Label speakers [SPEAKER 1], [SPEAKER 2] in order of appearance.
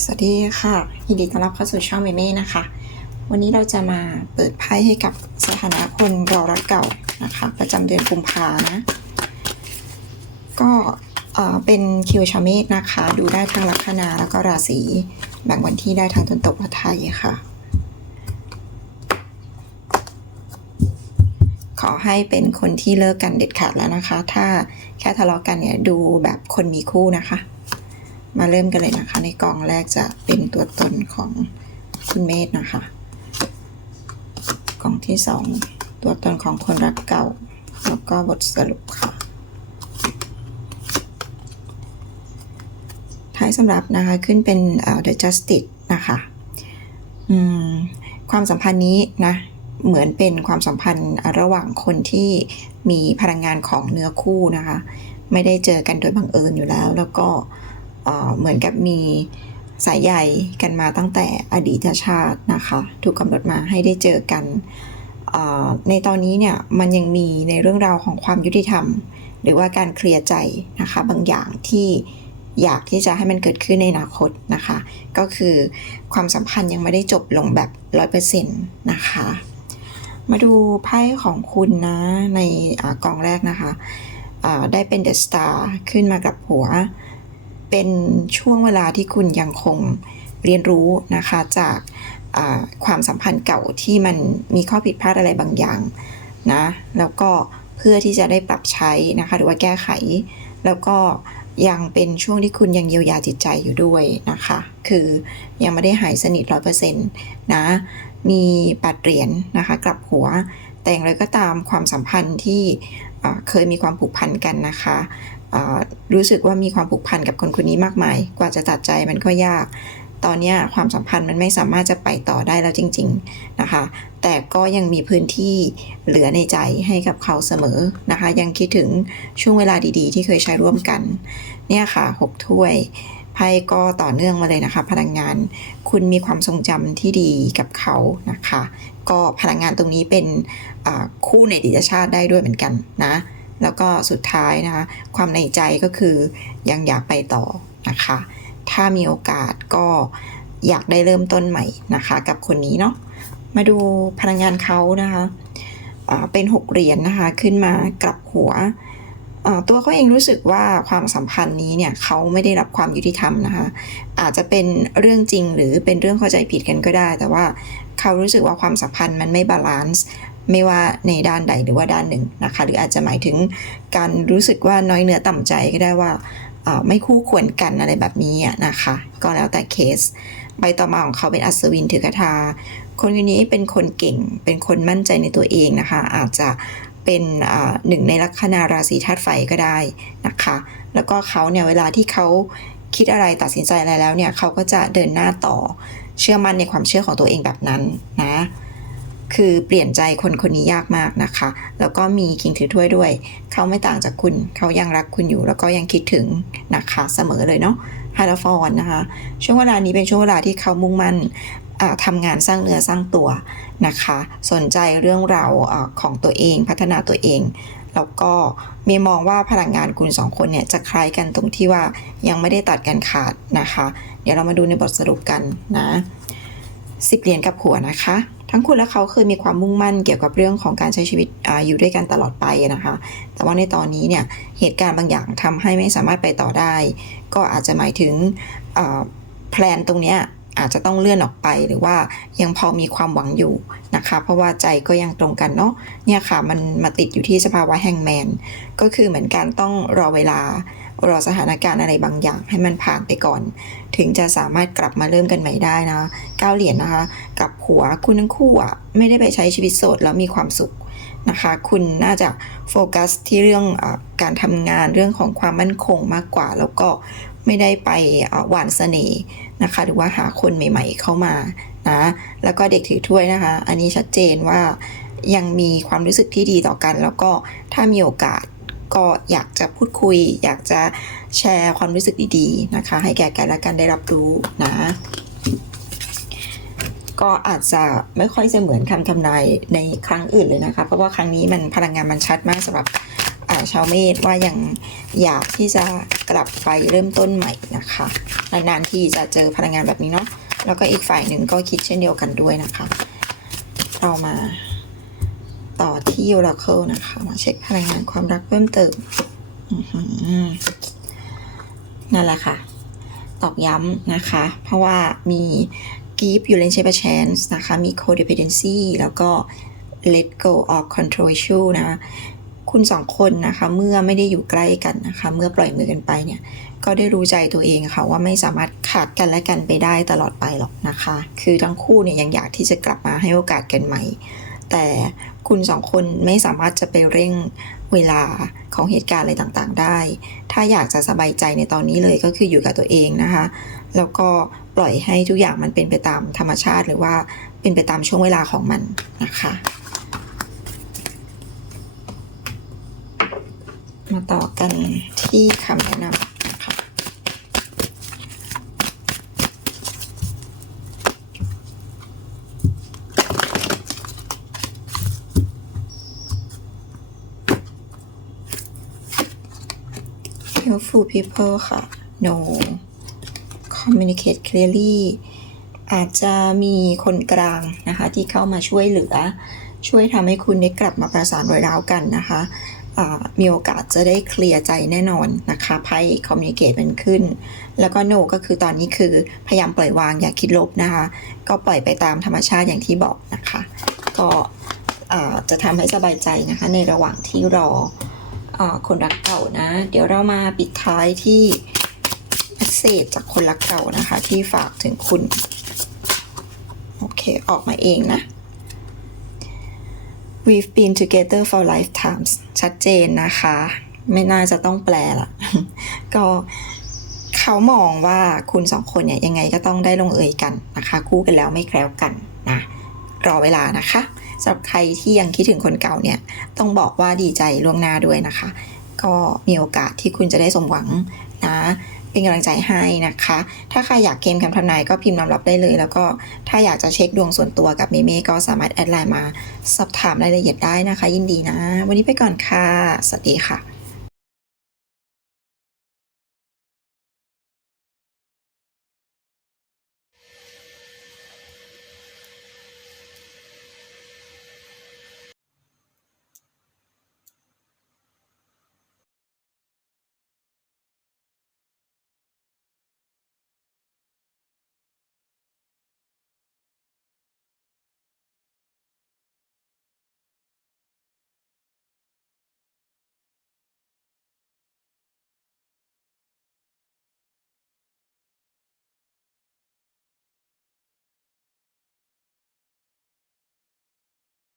[SPEAKER 1] สวัสดีค่ะยินดีต้อนรับเข้าสู่ช่องเมเม่นะคะ วันนี้เราจะมาเปิดไพ่ให้กับสถานะคนรอรักเก่านะคะประจำเดือนกุมภานะ ก็เออเป็นคิวชาเมกนะคะ ดูได้ทั้งลัคนาแล้วก็ราศีแบ่งวันที่ได้ทั้งตนตกและไทยค่ะ ขอให้เป็นคนที่เลิกกันเด็ดขาดแล้วนะคะ ถ้าแค่ทะเลาะกันเนี่ยดูแบบคนมีคู่นะคะ มาเริ่มกันเลยนะคะ ในกองแรกจะเป็นตัวตนของคุณเมธนะคะ กองที่สองตัวตนของคนรักเก่า แล้วก็บทสรุปค่ะ ท้ายสำหรับนะคะขึ้นเป็นเอ่อ The Justice นะคะอืมความสัมพันธ์นี้นะเหมือนเป็นความสัมพันธ์ระหว่างคนที่มีพลังงานของเนื้อคู่นะคะ ไม่ได้เจอกันโดยบังเอิญอยู่แล้ว แล้วก็เเหมือนกับมีสายใยกันมาตั้งแต่อดีตชาตินะคะ ถูกกำหนดมาให้ได้เจอกัน ในตอนนี้เนี่ยมันยังมีในเรื่องราวของความยุติธรรม หรือว่าการเคลียร์ใจนะคะ บางอย่างที่อยากที่จะให้มันเกิดขึ้นในอนาคตนะคะ ก็คือความสัมพันธ์ยังไม่ได้จบลงแบบร้อยเปอร์เซ็นต์นะคะ มาดูไพ่ของคุณนะในอกองแรกนะคะ ได้เป็นเดอะสตาร์ขึ้นมากับหัว เป็นช่วงเวลาที่คุณยังคงเรียนรู้นะคะจากความสัมพันธ์เก่าที่มันมีข้อผิดพลาดอะไรบางอย่างนะแล้วก็เพื่อที่จะได้ปรับใช้นะคะหรือว่าแก้ไข แล้วก็ยังเป็นช่วงที่คุณยังเยียวยาจิตใจอยู่ด้วยนะคะ คือยังไม่ได้หายสนิทร้อยเปอร์เซ็นต์นะมีปัดเหรียญนะคะ กลับหัว แต่อย่างไรก็ตามความสัมพันธ์ที่เคยมีความผูกพันกันนะคะ รู้สึกว่ามีความผูกพันกับคนคนนี้มากมาย กว่าจะตัดใจมันก็ยาก ตอนนี้ความสัมพันธ์มันไม่สามารถจะไปต่อได้แล้วจริง ๆนะคะ แต่ก็ยังมีพื้นที่เหลือในใจให้กับเขาเสมอนะคะ ยังคิดถึงช่วงเวลาดีๆ ที่เคยใช้ร่วมกัน เนี่ยค่ะหกถ้วยไพ่ก็ต่อเนื่องมาเลยนะคะ พลังงาน คุณมีความทรงจำที่ดีกับเขานะคะ ก็พลังงานตรงนี้เป็นคู่ในดีตชาติได้ด้วยเหมือนกันนะ แล้วก็สุดท้ายนะคะ ความในใจก็คือยังอยากไปต่อนะคะ ถ้ามีโอกาสก็อยากได้เริ่มต้นใหม่นะคะ กับคนนี้เนาะมาดูพลังงานเขานะคะเป็นหกเหรียญนะคะ ขึ้นมากลับหัวตัวเขาเองรู้สึกว่าความสัมพันธ์นี้เนี่ยเขาไม่ได้รับความยุติธรรมนะคะ อาจจะเป็นเรื่องจริงหรือเป็นเรื่องเข้าใจผิดกันก็ได้ แต่ว่าเขารู้สึกว่าความสัมพันธ์มันไม่บาลานซ์ ไม่ว่าในด้านใดหรือว่าด้านหนึ่งนะคะ หรืออาจจะหมายถึงการรู้สึกว่าน้อยเนื้อต่ำใจก็ได้ว่าไม่คู่ควรกันอะไรแบบนี้นะคะ ก็แล้วแต่เคส ใบต่อมาของเขาเป็นอัศวินถือกระทา คนคนนี้เป็นคนเก่ง เป็นคนมั่นใจในตัวเองนะคะ อาจจะเป็นหนึ่งในลัคนาราศีธาตุไฟก็ได้นะคะ แล้วก็เขาเนี่ยเวลาที่เขาคิดอะไรตัดสินใจอะไรแล้วเนี่ยเขาก็จะเดินหน้าต่อ เชื่อมั่นในความเชื่อของตัวเองแบบนั้นนะ คือเปลี่ยนใจคนคนนี้ยากมากนะคะ แล้วก็มีคิงถือถ้วยด้วย เขาไม่ต่างจากคุณ เขายังรักคุณอยู่ แล้วก็ยังคิดถึงนะคะเสมอเลยเนาะฮาร์ฟอนนะคะ ช่วงเวลานี้เป็นช่วงเวลาที่เขามุ่งมั่นอ่าทำงานสร้างเนื้อสร้างตัวนะคะ สนใจเรื่องราวอาของตัวเองพัฒนาตัวเอง แล้วก็มีมองว่าพลังงานคุณสองคนเนี่ยจะคล้ายกันตรงที่ว่ายังไม่ได้ตัดกันขาดนะคะ เดี๋ยวเรามาดูในบทสรุปกันนะสิบเหรียญกับหัวนะคะ ทั้งคุณและเขาเคยมีความมุ่งมั่นเกี่ยวกับเรื่องของการใช้ชีวิตออยู่ด้วยกันตลอดไปนะคะ แต่ว่าในตอนนี้เนี่ยเหตุการณ์บางอย่างทำให้ไม่สามารถไปต่อได้ ก็อาจจะหมายถึงแพลนตรงนี้อาจจะต้องเลื่อนออกไปหรือว่ายังพอมีความหวังอยู่นะคะ เพราะว่าใจก็ยังตรงกันเนาะเนี่ยค่ะมันมาติดอยู่ที่สภาวะแห่งแมนก็คือเหมือนการต้องรอเวลา รอสถานการณ์อะไรบางอย่าง ให้มันผ่านไปก่อน ถึงจะสามารถกลับมาเริ่มกันใหม่ได้นะเก้าเหรียญนะคะ กับหัวคุณทั้งคู่อะไม่ได้ไปใช้ชีวิตโสดแล้วมีความสุขนะคะ คุณน่าจะโฟกัสที่เรื่องอการทำงานเรื่องของความมั่นคงมากกว่า แล้วก็ไม่ได้ไปหวานเสน่ห์นะคะ หรือว่าหาคนใหม่ๆเข้ามานะแล้วก็เด็กถือถ้วยนะคะ อันนี้ชัดเจนว่ายังมีความรู้สึกที่ดีต่อกัน แล้วก็ถ้ามีโอกาส ก็อยากจะพูดคุย อยากจะแชร์ความรู้สึกดีๆนะคะ ให้แก่กันและกันได้รับรู้นะก็อาจจะไม่ค่อยจะเหมือนคำทำนายในครั้งอื่นเลยนะคะ เพราะว่าครั้งนี้มันพลังงานมันชัดมากสำหรับชาวเมษว่ายังอยากที่จะกลับไปเริ่มต้นใหม่นะคะนานๆที่จะเจอพลังงานแบบนี้เนาะแล้วก็อีกฝ่ายหนึ่งก็คิดเช่นเดียวกันด้วยนะคะ เรามา ต่อที่ Oracle นะคะ มาเช็คพลังงานความรักเพิ่มเติมนั่นแหละค่ะ ตอกย้ำนะคะ เพราะว่ามี give you l a chance นะคะ มี codependency แล้วก็ let go of control issue นะ คุณสองคนนะคะ เมื่อไม่ได้อยู่ใกล้กันนะคะ เมื่อปล่อยมือกันไปเนี่ย ก็ได้รู้ใจตัวเองค่ะ ว่าไม่สามารถขาดกันและกันไปได้ตลอดไปหรอกนะคะ คือทั้งคู่เนี่ยยังอยากที่จะกลับมาให้โอกาสกันใหม่ แต่ คุณสองคนไม่สามารถจะไปเร่งเวลาของเหตุการณ์อะไรต่างๆ ได้ ถ้าอยากจะสบายใจในตอนนี้เลยก็คืออยู่กับตัวเองนะคะ แล้วก็ปล่อยให้ทุกอย่างมันเป็นไปตามธรรมชาติหรือว่าเป็นไปตามช่วงเวลาของมันนะคะมาต่อกันที่คำแนะนำ helpful people ค่ะ no communicate clearly อาจจะมีคนกลางนะคะที่เข้ามาช่วยเหลือ ช่วยทำให้คุณได้กลับมาประสานรอยร้าวกันนะคะมีโอกาสจะได้เคลียร์ใจแน่นอนนะคะไพ่คอมมิ n นิเค e มันขึ้น แล้วก็ no ก็คือตอนนี้คือพยายามปล่อยวางอย่าคิดลบนะคะ ก็ปล่อยไปตามธรรมชาติอย่างที่บอกนะคะ ก็จะทำให้สบายใจนะคะในระหว่างที่รอ คนรักเก่านะ เดี๋ยวเรามาปิดท้ายที่เมสเซจจากคนรักเก่านะคะ ที่ฝากถึงคุณ โอเค ออกมาเองนะ We've been together for lifetimes ชัดเจนนะคะ ไม่น่าจะต้องแปลละก็เขามองว่าคุณสองคนเนี่ยยังไงก็ต้องได้ลงเอยกันนะคะ คู่กันแล้วไม่แคล้วกันนะ รอเวลานะคะ สำหรับใครที่ยังคิดถึงคนเก่าเนี่ยต้องบอกว่าดีใจล่วงหน้าด้วยนะคะ ก็มีโอกาสที่คุณจะได้สมหวังนะเป็นกำลังใจให้นะคะ ถ้าใครอยากเกมคำทำนายก็พิมพ์นำรับได้เลย แล้วก็ถ้าอยากจะเช็คดวงส่วนตัวกับเมเม่ก็สามารถแอดไลน์มาสอบถามรายละเอียดได้นะคะ ยินดีนะ วันนี้ไปก่อนค่ะ สวัสดีค่ะ